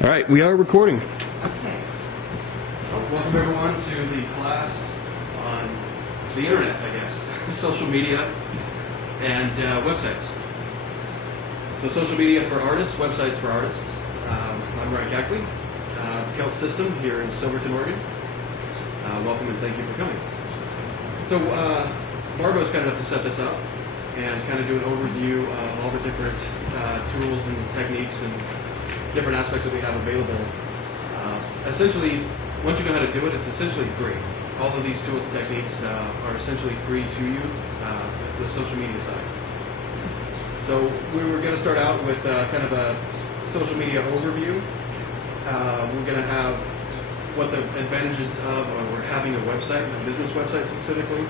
All right, we are recording. Okay. Welcome everyone to the class on the internet, I guess, social media and websites. So social media for artists, websites for artists. I'm Ryan Cackley, Kelt System here in Silverton, Oregon. Welcome and thank you for coming. So Margo was kind enough to set this up and kind of do an overview of all the different tools and techniques and different aspects that we have available. Essentially, once you know how to do it, it's essentially free. All of these tools and techniques are essentially free to you. It's the social media side. So we were going to start out with kind of a social media overview. We're going to have what the advantages of or having a website, a business website specifically,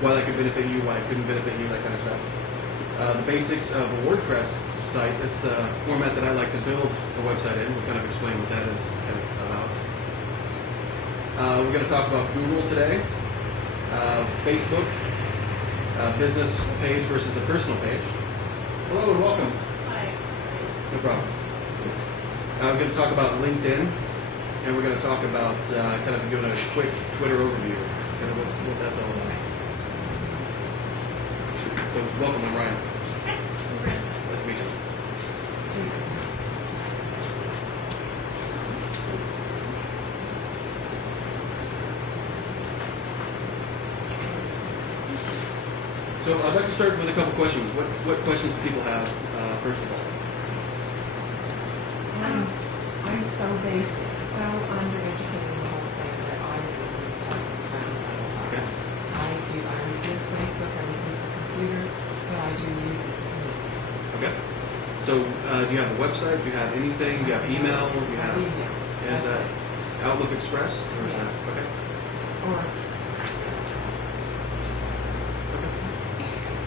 why that could benefit you, why it couldn't benefit you, that kind of stuff. The basics of a WordPress site. It's a format that I like to build a website in. We'll kind of explain what that is kind of about. We're going to talk about Google today, Facebook, business page versus a personal page. Hello and welcome. Hi. No problem. We're going to talk about LinkedIn, and we're going to talk about kind of giving a quick Twitter overview, kind of what that's all about. So welcome, I'm Ryan. Nice to meet you. So I'd like to start with a couple questions. What questions do people have, first of all? I'm so basic, so undereducated in the whole thing that I really start Okay. I resist Facebook, I resist the computer, but I do use it to meet. Okay. So do you have a website? Do you have anything? Do you have email? Do you have? Email. Is That's that it. Outlook Express? Or is Yes. that okay? Or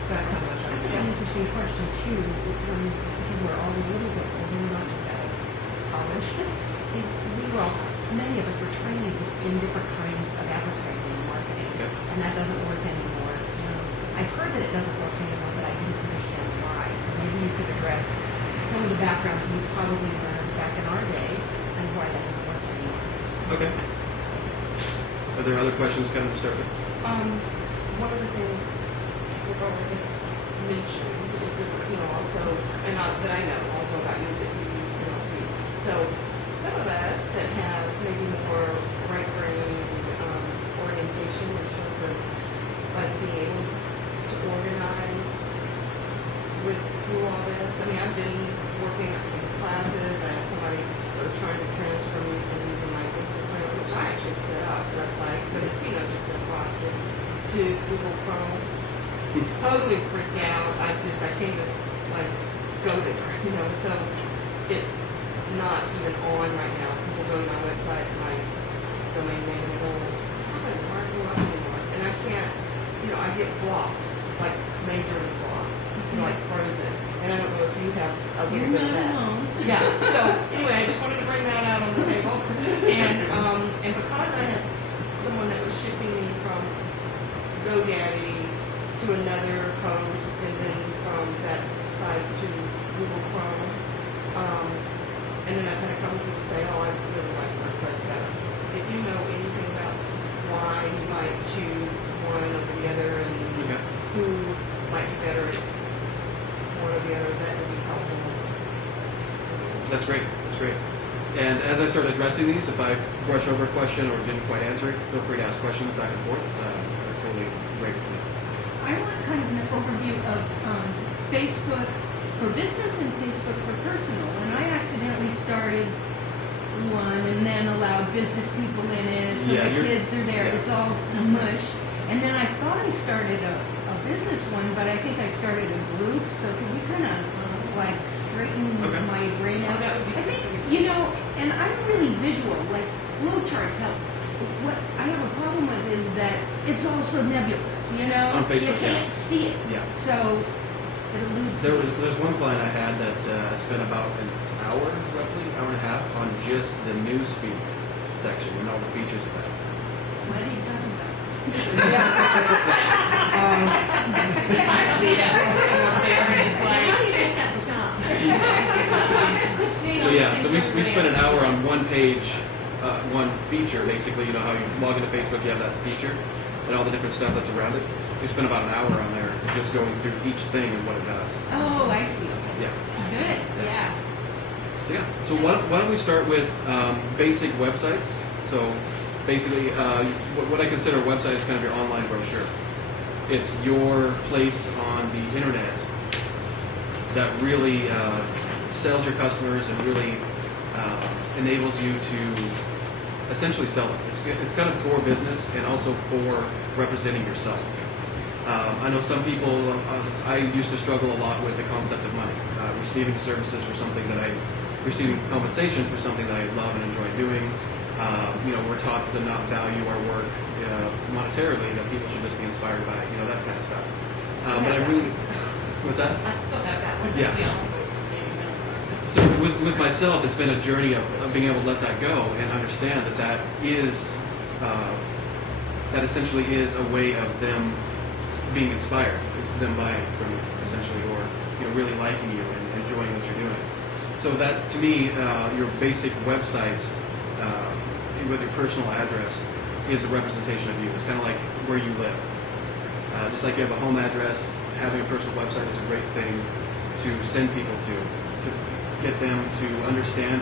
that's how much I An interesting question too, because we're all a little bit older, not just out of college, is many of us were trained in different kinds of advertising and marketing, Okay. and that doesn't work anymore. I've heard that it doesn't work anymore, but I didn't understand why. So maybe you could address some of the background that you probably learned back in our day and why that doesn't work anymore. Okay. Are there other questions kind of to start with? One of the things we've already mentioned is that, also, and not that I know also about music, we use NLP. So some of us that have maybe more right brain orientation in terms of like being able to organize through all this. I mean, I've been working in classes. I have somebody that was trying to transfer me from using my Instagram, which I actually set up website, but it's just a process to Google Chrome. Totally freaked out. I can't even go there, so it's not even on right now. People go to my website and my domain name and go, how do I go up anymore? And I can't, I get blocked, like majorly blocked, like frozen. And I don't know if you have a little bit of that. Yeah. So anyway, I just wanted to bring that out on the table. And because I had someone that was shifting me from GoDaddy to another post, and then from that site to Google Chrome. And then I've had a couple people say, oh, I really like WordPress better. If you know anything about why you might choose one over the other and who might be better at one or the other, that would be helpful. That's great. That's great. And as I start addressing these, if I brush over a question or didn't quite answer it, feel free to ask questions back and forth. That's totally great with me. I want kind of an overview of Facebook for business and Facebook for personal. And I accidentally started one and then allowed business people in it, so the kids are there. It's all mush. And then I thought I started a business one, but I think I started a group. So can you kind of straighten my brain out? I think, and I'm really visual, like flowcharts help. What I have a problem with is that it's also nebulous, On Facebook, you can't see it. Yeah. So it eludes There's one client I had that spent about an hour, roughly, hour and a half, on just the news feed section and all the features of that. What are you talking about? I see that up there, and it's like, Now you can't stop. I see So yeah, so we spent an hour on one page, one feature, basically. You know how you log into Facebook, you have that feature, and all the different stuff that's around it. We spent about an hour on there just going through each thing and what it does. Oh, I see. Okay. Yeah. Good. Yeah. So yeah. So why don't we start with basic websites? So basically, what I consider a website is kind of your online brochure. It's your place on the internet that really sells your customers and really enables you to essentially sell it. It's kind of for business and also for representing yourself. I know some people, I used to struggle a lot with the concept of money, receiving services for something that receiving compensation for something that I love and enjoy doing. We're taught to not value our work monetarily, that people should just be inspired by it, that kind of stuff. But I really, what's that? I still have that one. Yeah. So with myself, it's been a journey of being able to let that go and understand that that essentially is a way of them being inspired, them buying from you, essentially, or really liking you and enjoying what you're doing. So that, to me, your basic website with your personal address is a representation of you. It's kind of like where you live. Just like you have a home address, having a personal website is a great thing to send people to get them to understand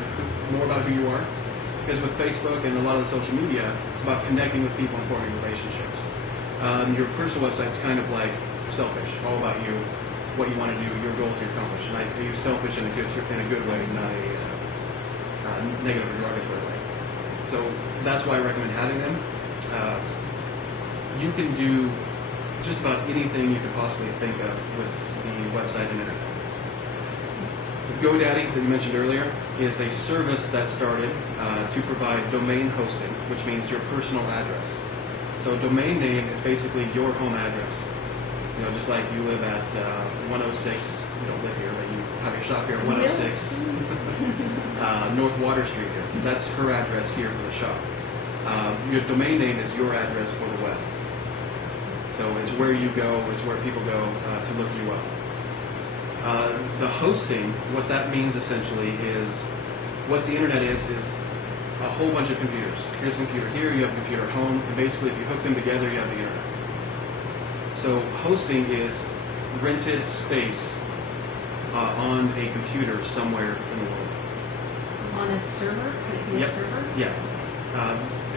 more about who you are. Because with Facebook and a lot of the social media, it's about connecting with people and forming relationships. Your personal website's kind of like selfish, all about you, what you want to do, your goals you accomplish. And I use selfish in a good way, not a negative or derogatory way. So that's why I recommend having them. You can do just about anything you could possibly think of with the website and internet. GoDaddy, that you mentioned earlier, is a service that started to provide domain hosting, which means your personal address. So domain name is basically your home address. Just like you live at 106, you don't live here, but you have your shop here at 106 North Water Street here. That's her address here for the shop. Your domain name is your address for the web. So it's where you go, it's where people go to look you up. The hosting, what that means essentially is, what the internet is a whole bunch of computers. Here's a computer here, you have a computer at home, and basically if you hook them together, you have the internet. So hosting is rented space on a computer somewhere in the world. On a server? Could it be a server? Yeah.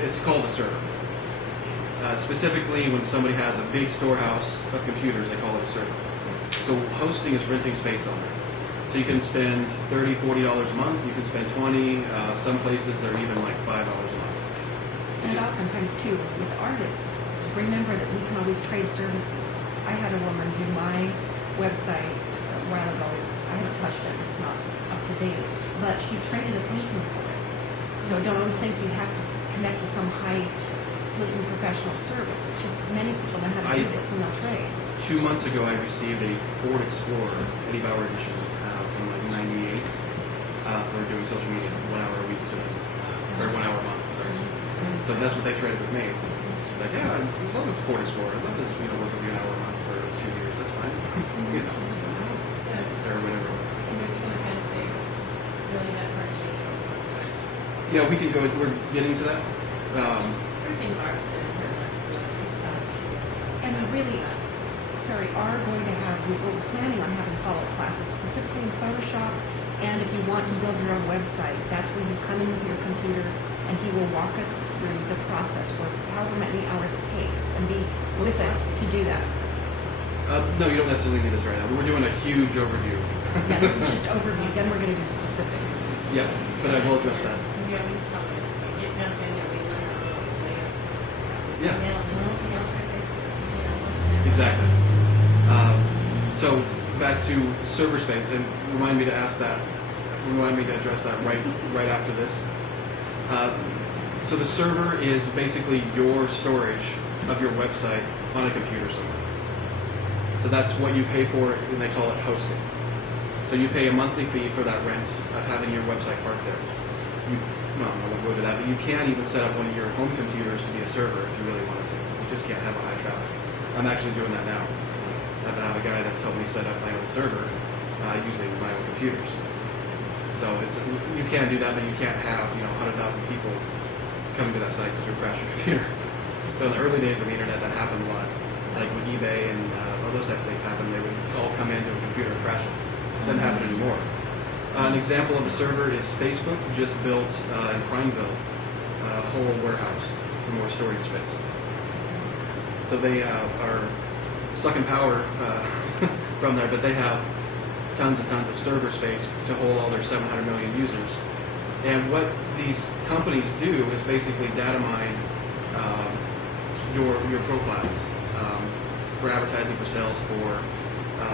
It's called a server. Specifically, when somebody has a big storehouse of computers, they call it a server. So hosting is renting space on there. So you can spend $30, $40 a month. You can spend $20. Some places they're even like $5 a month. And oftentimes too, with artists, remember that we can always trade services. I had a woman do my website a while ago. I haven't touched it. It's not up to date. But she traded a painting for it. So don't always think you have to connect to some high-fluting professional service. It's just many people know how to do this and they'll trade. 2 months ago, I received a Ford Explorer Eddie Bauer edition from like '98 for doing social media, 1 hour a week, or 1 hour a month. Sorry. So that's what they traded with me. It's like, yeah, I love the Ford Explorer. I'd love to, work with you 1 hour a month for 2 years. That's fine. Or whatever it was. Yeah, we can go. We're getting to that. And we really, are going to have, we're planning on having follow-up classes specifically in Photoshop. And if you want to build your own website, that's when you come in with your computer and he will walk us through the process for however many hours it takes and be with us to do that. No, you don't necessarily need this right now. We're doing a huge overview. Yeah, this is just overview. Then we're going to do specifics. Yeah, but I will address that. Yeah. Exactly. So back to server space, and remind me to address that right after this. So the server is basically your storage of your website on a computer somewhere. So that's what you pay for, and they call it hosting. So you pay a monthly fee for that rent of having your website parked there. I won't go to that, but you can even set up one of your home computers to be a server if you really wanted to. You just can't have a high traffic. I'm actually doing that now. I have a guy that's helping me set up my own server using my own computers. So you can do that, but you can't have 100,000 people coming to that site because you'll crash your computer. So in the early days of the internet, that happened a lot. Like when eBay and all those type of things happened, they would all come into a computer and crash it. It doesn't happen anymore. An example of a server is Facebook just built in Prineville a whole warehouse for more storage space. So they are sucking power from there, but they have tons and tons of server space to hold all their 700 million users. And what these companies do is basically data mine your profiles for advertising, for sales, for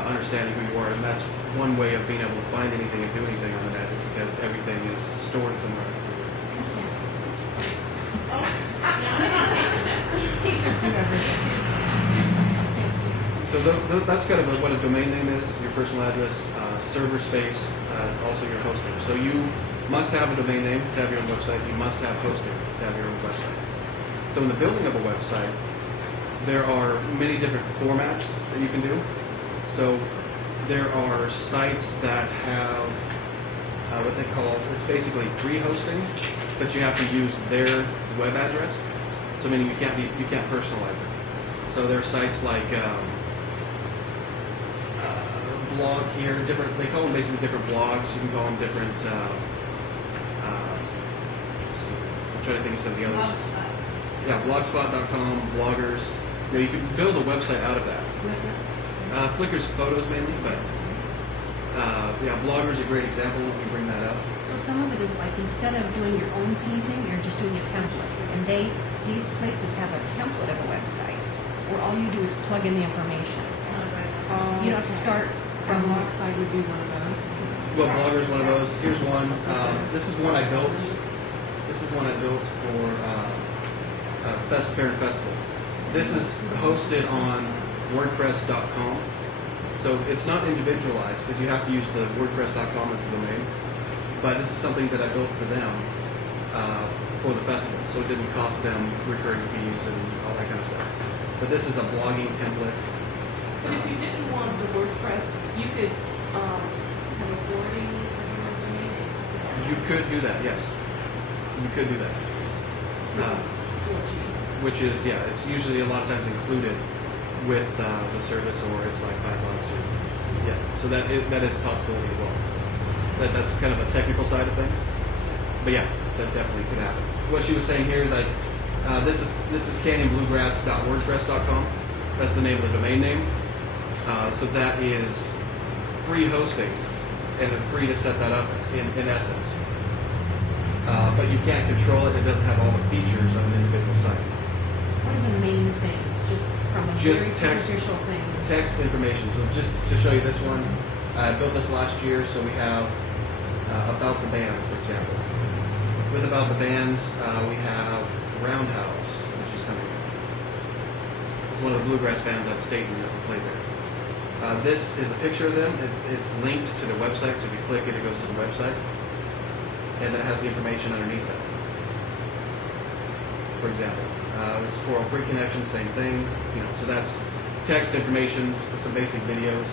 understanding who you are. And that's one way of being able to find anything and do anything on the net, is because everything is stored somewhere. Teachers do everything. So that's kind of what a domain name is: your personal address, server space, also your hosting. So you must have a domain name to have your own website. You must have hosting to have your own website. So in the building of a website, there are many different formats that you can do. So there are sites that have what they call, it's basically free hosting, but you have to use their web address. So meaning you can't personalize it. So there are sites like blog here, different. They call them basically different blogs. You can call them different. Let's see, I'm trying to think of some of the others. Yeah, blogspot.com, bloggers. You can build a website out of that. Flickr's photos mainly, but yeah, Blogger's a great example. Let me bring that up. So some of it is like, instead of doing your own painting, you're just doing a template. And these places have a template of a website where all you do is plug in the information. You don't have to start From from Logosite would be one of those. Well, Blogger's one of those. Here's one. This is one I built. This is one I built for Fair and Festival. This is hosted on WordPress.com. So it's not individualized because you have to use the WordPress.com as the domain. But this is something that I built for them for the festival. So it didn't cost them recurring fees and all that kind of stuff. But this is a blogging template. But if you didn't want the WordPress, you could have a forwarding of your domain. You could do that, yes. You could do that. Which is 4G. Which is, yeah, it's usually a lot of times included with the service, or it's like $5 or yeah. So that is a possibility as well. That's kind of a technical side of things, but yeah, that definitely could happen. What she was saying here, like this is canyonbluegrass.wordpress.com. That's the name of the domain name. So that is free hosting, and it's free to set that up in essence. But you can't control it. It doesn't have all the features of an individual site. What are the main things, just from a Just very text. superficial thing? Text information. So just to show you this one, I built this last year. So we have about the bands, for example. With about the bands, we have Roundhouse, which is coming in. It's one of the bluegrass bands out of Staten that will play there. This is a picture of them. It's linked to the website, so if you click it, it goes to the website. And then it has the information underneath it. For example, this Coral Creek connection, same thing. So that's text information, some basic videos.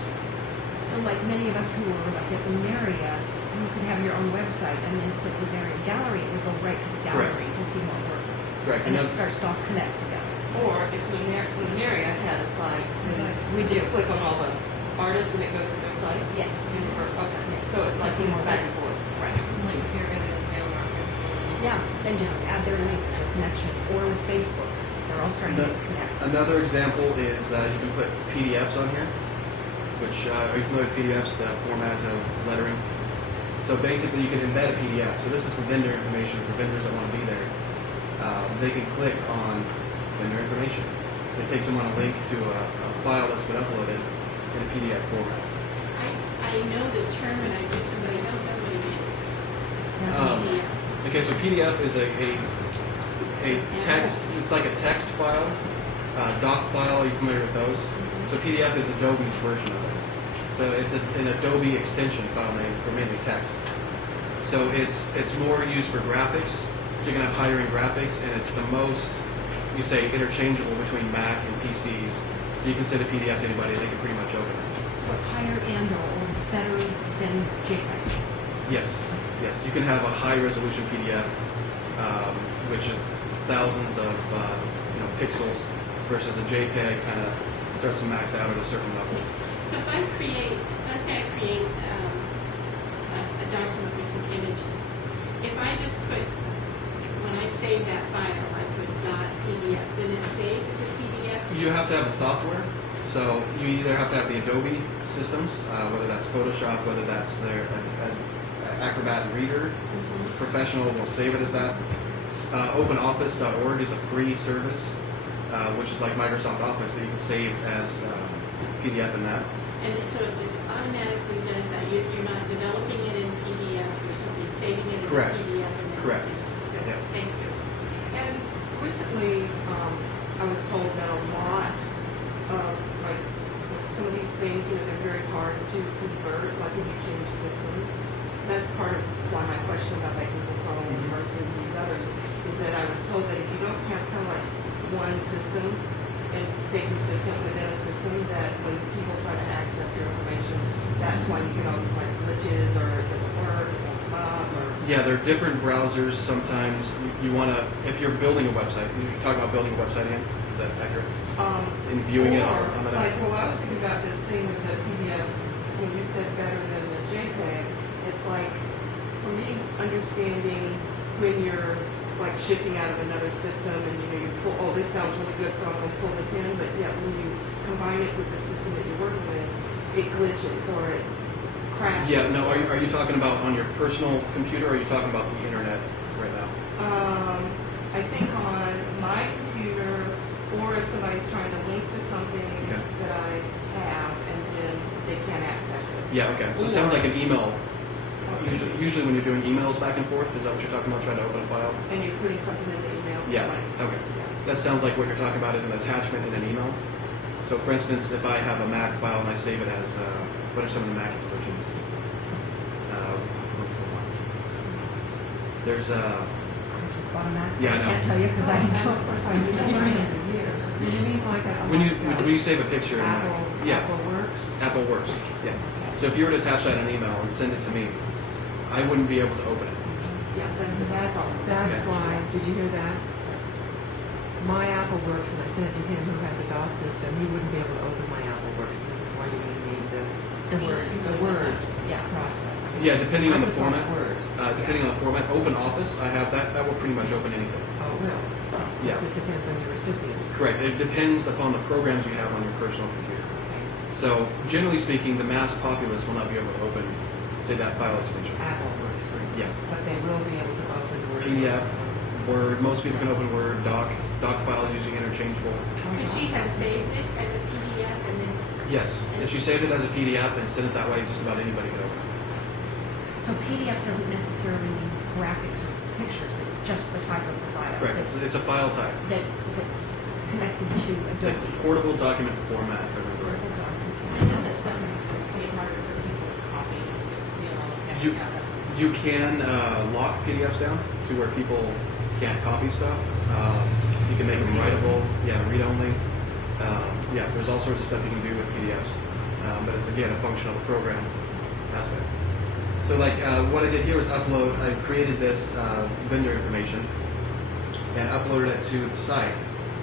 So like many of us who are like at Lunaria, you could have your own website and then click Lunaria Gallery, it would go right to the gallery Correct. to see more work. Correct. And it that's- starts to all connect together. Or if Lunaria had a site, then we do click on all the artists and it goes to their sites. Yes. Okay. Yes. So it To like see moves more back and links. forth. Right. Like if you're in a sale market. Yeah, and just add their link connection. Or with Facebook, they're all starting to connect. Another example is you can put PDFs on here, which are you familiar with PDFs, the format of lettering? So basically you can embed a PDF. So this is for vendor information, for vendors that want to be there. They can click on vendor information. It takes them on a link to a file that's been uploaded in a PDF format. I know the term and I use it, but I don't know what it is. Okay, so PDF is a text, it's like a text file, doc file. Are you familiar with those? So PDF is Adobe's version of it. So it's an Adobe extension file name for mainly text. So it's more used for graphics. So you can have higher end graphics, and it's the most, you say, interchangeable between Mac and PCs. So you can send a PDF to anybody, they can pretty much open it. So it's higher end or better than JPEG. Yes. Yes, you can have a high resolution PDF, which is thousands of pixels, versus a JPEG kind of starts to max out at a certain level. So if I create, let's say I create a document with some images. If I just put, when I save that file, I put .pdf, then it's saved as a PDF? You have to have the software, so you either have to have the Adobe systems, whether that's Photoshop, whether that's their Acrobat Reader. Professional will save it as that. OpenOffice.org is a free service, which is like Microsoft Office, but you can save as PDF in that. And so it just automatically does that. You're not developing it in PDF or something, saving it as Correct. a PDF and then Correct. Good. Yeah. Thank you. And recently, I was told that a lot of, like, some of these things, they're very hard to convert, like when you change systems. That's part of why my question about like Google Chrome versus these others is that I was told that if you don't have kind of like one system and stay consistent within a system, that when people try to access your information, that's why you get all these like glitches or it doesn't work, it won't come up, or... Yeah, there are different browsers. Sometimes you want to, if you're building a website, you talk about building a website again? Is that accurate? In viewing it or, on the like, well, I was thinking about this thing with the PDF, when you said better than the JPEG, it's like, for me, understanding when you're like shifting out of another system and you pull, oh, this sounds really good, so I'm going to pull this in, but yet when you combine it with the system that you're working with, it glitches or it crashes. Yeah, no, are you talking about on your personal computer, or are you talking about the internet right now? I think on my computer, or if somebody's trying to link to something Okay. that I have and then they can't access it. Yeah, okay. So it sounds like an email. Usually when you're doing emails back and forth, is that what you're talking about, trying to open a file? And you're putting something in the email. Yeah, Like, okay. yeah. That sounds like what you're talking about is an attachment in an email. So for instance, if I have a Mac file and I save it as, what are some of the Mac extensions? What's the one? There's I just bought a Mac. Yeah, I know. can't tell you because I don't, of course, I use I've it. been using it for years. You mean like a, when like, you save a picture in Mac. Apple, Yeah, Apple Works? Apple Works. Yeah. So if you were to attach that in an email and send it to me, I wouldn't be able to open it. Yeah, that's the problem. That's Okay. why, did you hear that? My Apple Works, and I sent it to him who has a DOS system, he wouldn't be able to open my Apple Works. This is why you're going to need the Word process. Yeah, depending on the Microsoft format. Word. Depending on the format, Open Office, I have that. That will pretty much open anything. Oh, it will. Yeah. So it depends on your recipient. Correct. It depends upon the programs you have on your personal computer. So generally speaking, the mass populace will not be able to open, say, that file extension. Apple Works, for instance. Yeah. But they will be able to open Word. PDF, Word. Most people can open Word. Doc files using interchangeable. And she has saved it as a PDF and then, Yes. If you saved it as a PDF and sent it that way, just about anybody can open it. So PDF doesn't necessarily mean graphics or pictures, it's just the type of the file. Correct. It's a file type. That's connected to It's a Adobe. portable document format, if I remember right. I know that's definitely harder for people to copy, just, You- You can lock PDFs down to where people can't copy stuff. You can make them writable, read only. Yeah, there's all sorts of stuff you can do with PDFs, but it's again a function of the program aspect. So like what I did here was upload, I created this vendor information and uploaded it to the site,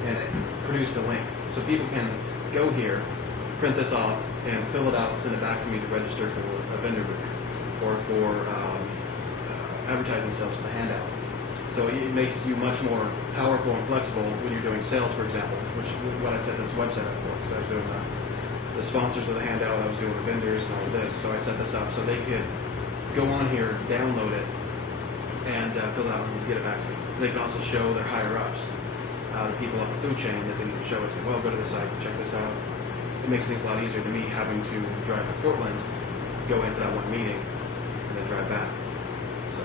and it produced a link. So people can go here, print this off, and fill it out and send it back to me to register for a vendor booth or for advertising sales for the handout. So it makes you much more powerful and flexible when you're doing sales, for example, which is what I set this website up for. So I was doing the sponsors of the handout, I was doing the vendors and all of this. So I set this up so they could go on here, download it, and fill it out and get it back to me. They can also show their higher-ups, the people up the food chain that they need to show it to. Well, go to the site, check this out. It makes things a lot easier than me having to drive to Portland, go in for that one meeting, and then drive back. So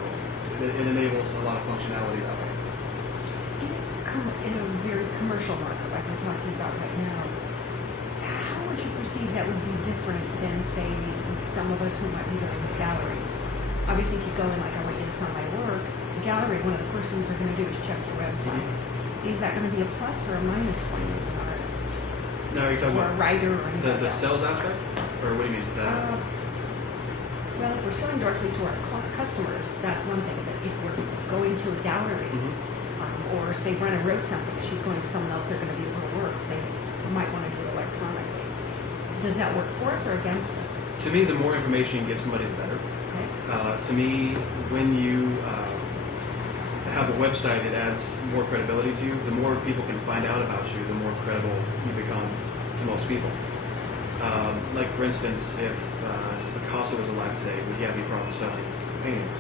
it enables a lot of functionality that way. In a very commercial market like we're talking about right now, how would you perceive that would be different than, say, some of us who might be doing galleries? Obviously, if you go in, like, I want you to sell my work, the gallery, one of the first things they're going to do is check your website. Is that going to be a plus or a minus for you as an artist? Now, are you talking Or a about writer or anything the sales aspect? Or what do you mean? Well, if we're selling directly to our customers, that's one thing. But if we're going to a gallery, or say Brenna wrote something, she's going to someone else, they're going to view her work, they might want to do it electronically. Does that work for us or against us? To me, the more information you give somebody, the better. Okay. To me, when you have a website, it adds more credibility to you. The more people can find out about you, the more credible you become to most people. Like for instance, if Picasso was alive today, would he have any problem selling paintings?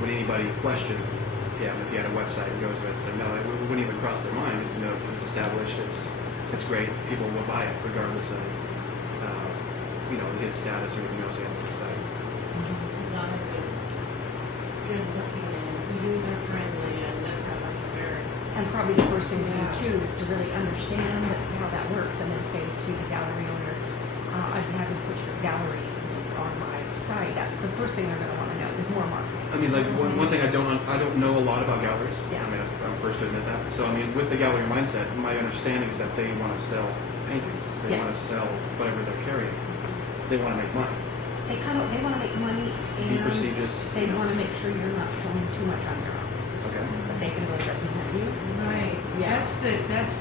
Would anybody question him if he had a website and goes to it and say, no, it wouldn't even cross their mind. It's, it's established, it's great, people will buy it regardless of his status or anything else he has on the site. As long as it's good looking and user friendly and doesn't have like a very. And probably the first thing to do too is to really understand how that works, and then say to the gallery owner, I'd be happy to put your gallery on my site. That's the first thing they're going to want to know is more marketing. I mean, like one thing I don't know a lot about galleries. Yeah. I mean, I'm first to admit that. So I mean, with the gallery mindset, my understanding is that they want to sell paintings. They want to sell whatever they're carrying. They want to make money. They want to make money, Be and prestigious. they want to make sure you're not selling too much on your own. Okay. But they can really represent you. Right. Yeah. That's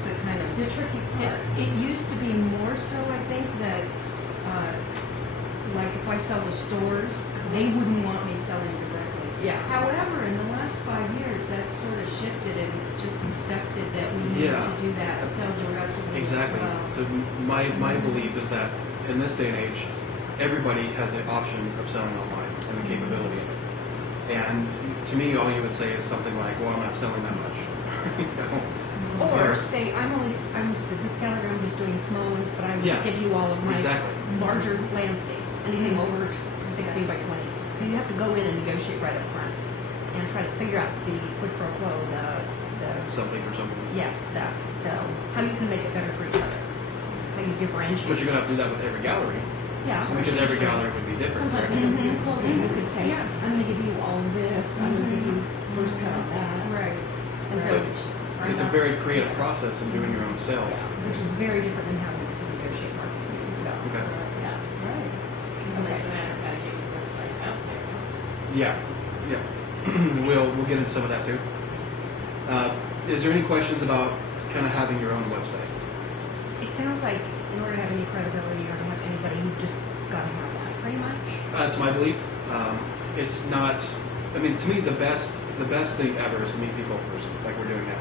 the kind of The tricky part. It used to be more so, I think, that like if I sell to stores, they wouldn't want me selling directly. Yeah. However, in the last 5 years, that's sort of shifted, and it's just accepted that we need to do that, sell directly Exactly. as well. So my belief is that in this day and age, everybody has the option of selling online and the capability of it. And to me, all you would say is something like, "Well, I'm not selling that much." Or say, this gallery, I'm just doing small ones, but I will give you all of my larger landscapes, anything over 16 by 20. So you have to go in and negotiate right up front and try to figure out the quid pro quo, the something or something. yes, how you can make it better for each other, how you differentiate. But you're gonna have to do that with every gallery. Yeah. Because every gallery would be different. Sometimes right? in clothing, you could say, I'm going to give you all of this, I'm going to give you first cut of that. Right. And so It's a very creative process in doing your own sales. which is very different than having to negotiate marketing. So, Okay. yeah. Right. It's a matter of getting the website out there. Yeah. We'll get into some of that too. Is there any questions about kind of having your own website? It sounds like in order to have any credibility or to have anybody, you've just got to have that, pretty much. That's my belief. It's not. I mean, to me, the best thing ever is to meet people in person, like we're doing now.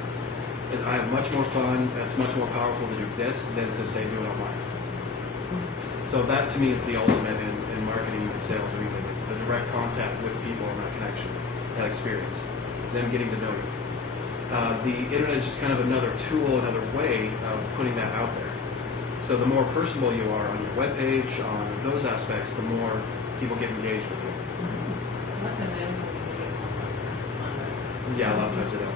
And I have much more fun. It's much more powerful to do this than to say do it online. So that to me is the ultimate in marketing and sales. Really, is the direct contact with people and that connection, that experience, them getting to know you. The internet is just kind of another tool, another way of putting that out there. So the more personable you are on your webpage, on those aspects, the more people get engaged with you. Let them in when you get on those. Yeah, a lot of times it is.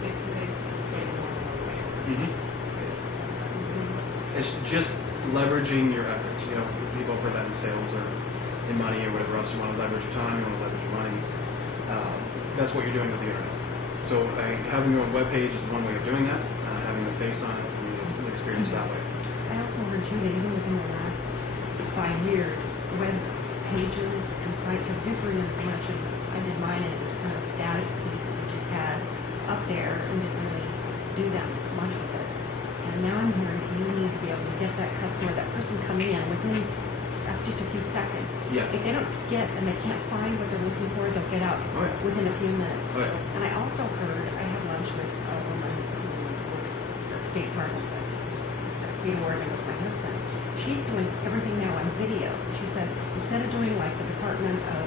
Face-to-face is getting more and more rare. It's just leveraging your efforts. People for that in sales or in money or whatever else. You want to leverage your time, you want to leverage your money. That's what you're doing with the internet. So having your own webpage is one way of doing that. Having a face on it, and experience that way. I also heard too that even within the last 5 years, web pages and sites have differed as much as I did mine, and it was kind of static piece that you just had up there and didn't really do that much with it. And now I'm hearing that you need to be able to get that customer, that person coming in within just a few seconds. Yeah. If they don't get and they can't find what they're looking for, they'll get out within a few minutes. Oh, yeah. And I also heard, I had lunch with a woman who works at State Department, State of Oregon with my husband. She's doing everything now on video. She said instead of doing like the Department of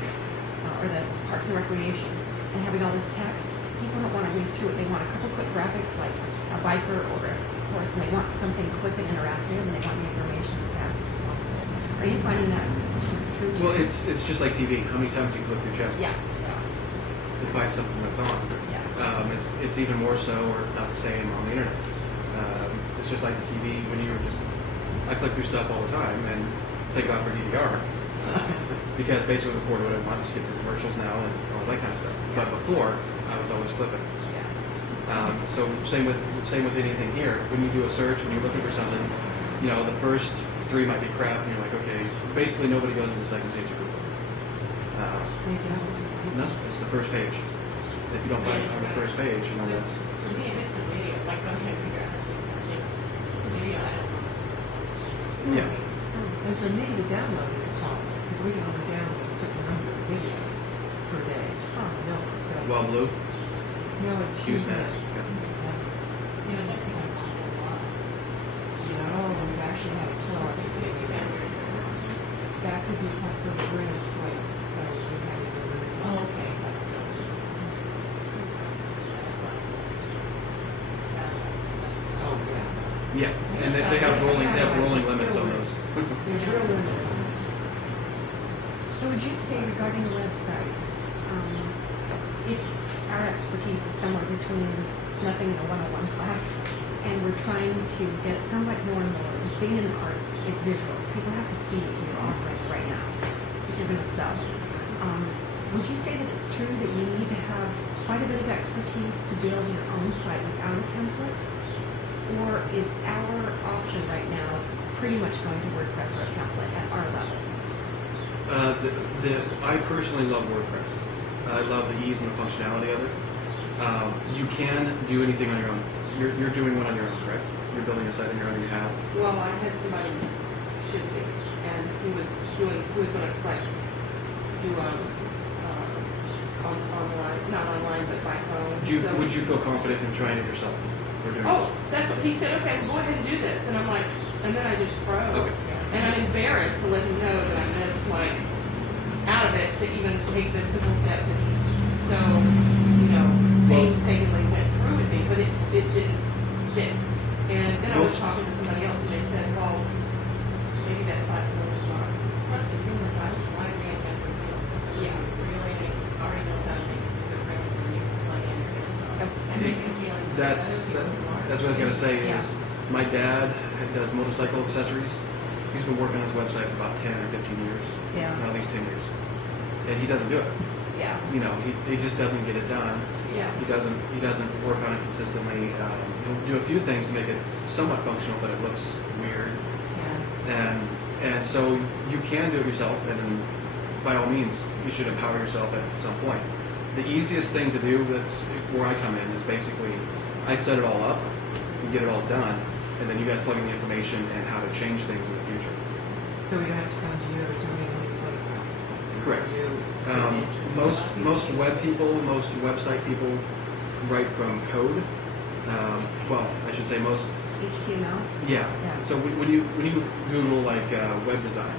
or the Parks and Recreation and having all this text, people don't want to read through it. They want a couple quick graphics like a biker or a horse, and they want something quick and interactive, and they want the information as fast as possible. Are you finding that true too? Well, it's just like TV. How many times do you flip through channels to find something that's on? Yeah. It's even more so, or if not the same, on the internet. It's just like the TV when you were just. I click through stuff all the time, and thank God for DVR, because basically record what I want, skip the commercials now, and all that kind of stuff. But before, I was always flipping. So same with anything here. When you do a search, when you're looking for something, the first 3 might be crap, and you're like, okay, basically nobody goes to the second page of Google. They don't. No, it's the first page. If you don't find it on the first page, you know, that's, For me, if it's a video, like I'm trying to figure out how to do something, it's a video, I don't want to see. yeah. And for me, the download is a problem, because we can only download a certain number of videos per day. Oh, no. that's- Well, Blue, No, it's use huge. that. Yeah. You know, that's an awful lot. You know, we've actually had it slow. You could expand your servers. That could be possible, but we're in a swing, so we have it limited. Oh, okay, that's good. Oh, yeah. Yeah, and they have rolling limits on those. There's real limits on it. So would you say regarding the website, if our expertise is somewhere between nothing and a 101 class, and we're trying to get, it sounds like more and more, being in the arts, it's visual. People have to see what you're offering right now if you're going to sell. Would you say that it's true that you need to have quite a bit of expertise to build your own site without a template? Or is our option right now pretty much going to WordPress or a template at our level? I personally love WordPress. I love the ease and the functionality of it. You can do anything on your own. You're doing one on your own, correct? You're building a site on your own. You have. Well, I had somebody shifting, and he was gonna like do online, not online, but by phone. So- Would you feel confident in trying it yourself? Or doing Oh, that's what he said. Okay, well, go ahead and do this, and I'm like, and then I just froze, Okay. and I'm embarrassed to let him know that I'm this like out of it to even take the simple steps that he so painstakingly went through with me, but it didn't stick. And then I was Most- talking to somebody else, and they said, well, maybe that platform is not. Plus, it seems like why reinvent the wheel? So Yeah. really nice, already knows how to make it user friendly for you, plug in your info. And make it appealing to That's other people who aren't. what I was gonna say. Yeah. Is my dad does motorcycle accessories. He's been working on his website for about 10 or 15 years. Yeah. At least 10 years. And he doesn't do it. Yeah. You know, he just doesn't get it done. Yeah. He doesn't work on it consistently. He'll do a few things to make it somewhat functional, but it looks weird. Yeah. And so you can do it yourself, and by all means, you should empower yourself at some point. The easiest thing to do, that's where I come in, is basically I set it all up, we get it all done, and then you guys plug in the information and how to change things in the future. So we don't have to come to you to make a new photograph or something. Correct. You Most web people, most website people write from code. Well, I should say most. HTML? Yeah. Yeah. So when you Google like web design,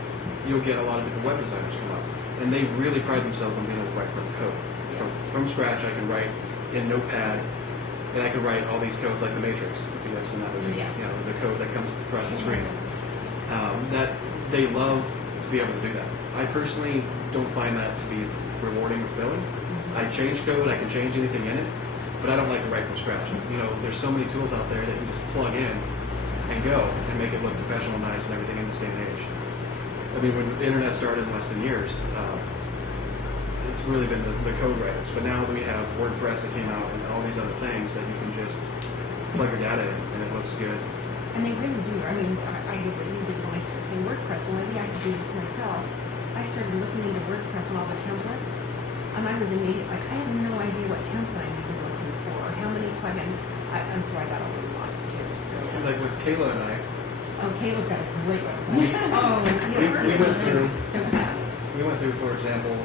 you'll get a lot of different web designers come up, and they really pride themselves on being able to write from code. From scratch, I can write in Notepad, and I can write all these codes like the Matrix. If you guys seen that movie, Yeah. you know, the code that comes across the screen. That they love to be able to do that. I personally don't find that to be rewarding or fulfilling. I change code, I can change anything in it, but I don't like to write from scratch. You know, there's so many tools out there that you just plug in and go and make it look professional, nice, and everything in this day and age. I mean, when the internet started in less than years, it's really been the code writers. But now that we have WordPress that came out and all these other things that you can just plug your data in and it looks good. And they really do. I mean, I did what you did when I started saying WordPress. Well, maybe I could do this myself. I started looking into WordPress and all the templates, and I was immediately like, I have no idea what template I'm even looking for, how many plugins. And so I got a little lost too. So, And like with Kayla and I, oh, Kayla's got a great website. We- oh, yes, we went through- so fabulous. we went through, for example,